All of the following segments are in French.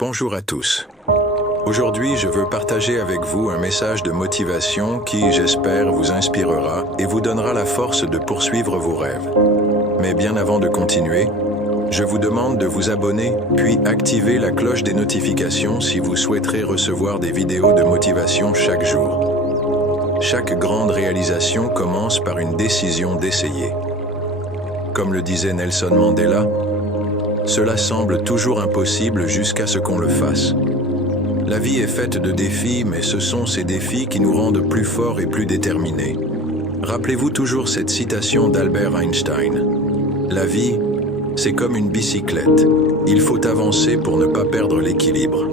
Bonjour à tous. Aujourd'hui, je veux partager avec vous un message de motivation qui, j'espère, vous inspirera et vous donnera la force de poursuivre vos rêves. Mais bien avant de continuer, je vous demande de vous abonner, puis activer la cloche des notifications si vous souhaiterez recevoir des vidéos de motivation chaque jour. Chaque grande réalisation commence par une décision d'essayer. Comme le disait Nelson Mandela, cela semble toujours impossible jusqu'à ce qu'on le fasse. La vie est faite de défis, mais ce sont ces défis qui nous rendent plus forts et plus déterminés. Rappelez-vous toujours cette citation d'Albert Einstein. La vie, c'est comme une bicyclette. Il faut avancer pour ne pas perdre l'équilibre.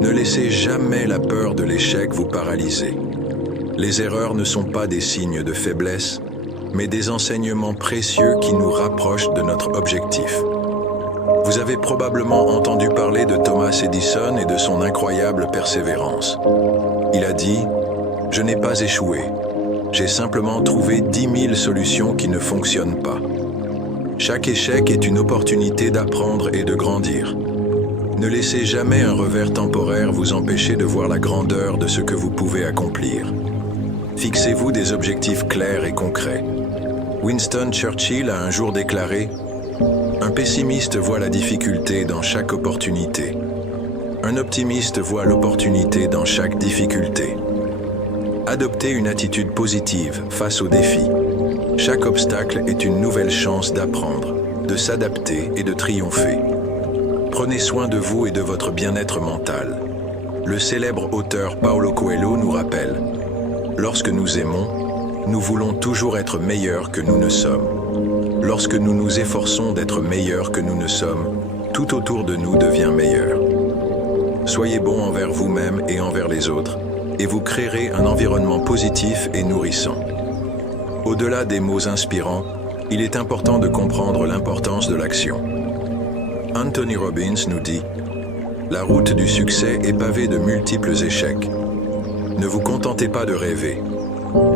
Ne laissez jamais la peur de l'échec vous paralyser. Les erreurs ne sont pas des signes de faiblesse, mais des enseignements précieux qui nous rapprochent de notre objectif. Vous avez probablement entendu parler de Thomas Edison et de son incroyable persévérance. Il a dit « Je n'ai pas échoué. J'ai simplement trouvé 10 000 solutions qui ne fonctionnent pas. » Chaque échec est une opportunité d'apprendre et de grandir. Ne laissez jamais un revers temporaire vous empêcher de voir la grandeur de ce que vous pouvez accomplir. Fixez-vous des objectifs clairs et concrets. Winston Churchill a un jour déclaré « Un pessimiste voit la difficulté dans chaque opportunité. Un optimiste voit l'opportunité dans chaque difficulté. » Adoptez une attitude positive face aux défis. Chaque obstacle est une nouvelle chance d'apprendre, de s'adapter et de triompher. Prenez soin de vous et de votre bien-être mental. Le célèbre auteur Paulo Coelho nous rappelle « Lorsque nous aimons, nous voulons toujours être meilleurs que nous ne sommes. Lorsque nous nous efforçons d'être meilleurs que nous ne sommes, tout autour de nous devient meilleur. Soyez bon envers vous-même et envers les autres, et vous créerez un environnement positif et nourrissant. Au-delà des mots inspirants, il est important de comprendre l'importance de l'action. Anthony Robbins nous dit « La route du succès est pavée de multiples échecs. Ne vous contentez pas de rêver.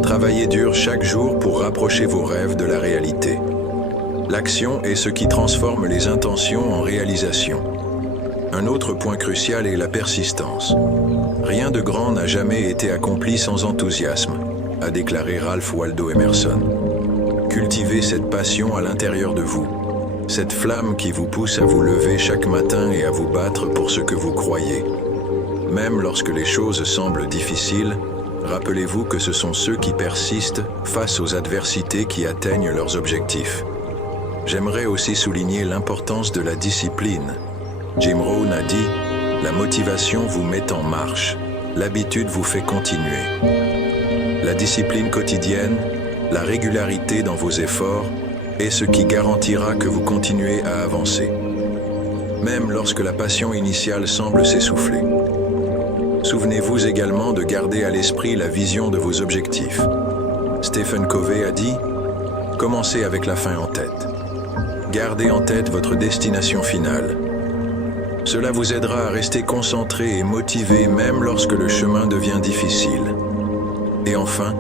Travaillez dur chaque jour pour rapprocher vos rêves de la réalité. L'action est ce qui transforme les intentions en réalisation. Un autre point crucial est la persistance. Rien de grand n'a jamais été accompli sans enthousiasme, a déclaré Ralph Waldo Emerson. Cultivez cette passion à l'intérieur de vous, cette flamme qui vous pousse à vous lever chaque matin et à vous battre pour ce que vous croyez. Même lorsque les choses semblent difficiles, rappelez-vous que ce sont ceux qui persistent face aux adversités qui atteignent leurs objectifs. J'aimerais aussi souligner l'importance de la discipline. Jim Rohn a dit « La motivation vous met en marche, l'habitude vous fait continuer. » La discipline quotidienne, la régularité dans vos efforts est ce qui garantira que vous continuez à avancer, même lorsque la passion initiale semble s'essouffler. Souvenez-vous également de garder à l'esprit la vision de vos objectifs. Stephen Covey a dit « Commencez avec la fin en tête. Gardez en tête votre destination finale. Cela vous aidera à rester concentré et motivé même lorsque le chemin devient difficile. Et enfin,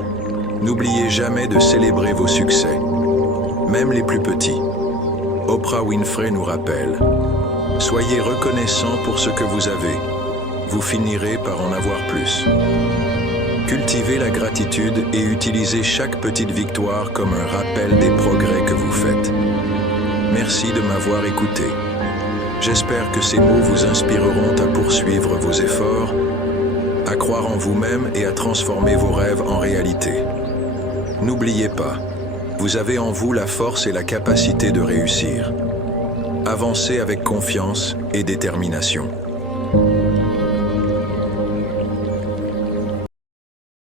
n'oubliez jamais de célébrer vos succès, même les plus petits. Oprah Winfrey nous rappelle « Soyez reconnaissants pour ce que vous avez. Vous finirez par en avoir plus. » Cultivez la gratitude et utilisez chaque petite victoire comme un rappel des progrès que vous faites. Merci de m'avoir écouté. J'espère que ces mots vous inspireront à poursuivre vos efforts, à croire en vous-même et à transformer vos rêves en réalité. N'oubliez pas, vous avez en vous la force et la capacité de réussir. Avancez avec confiance et détermination.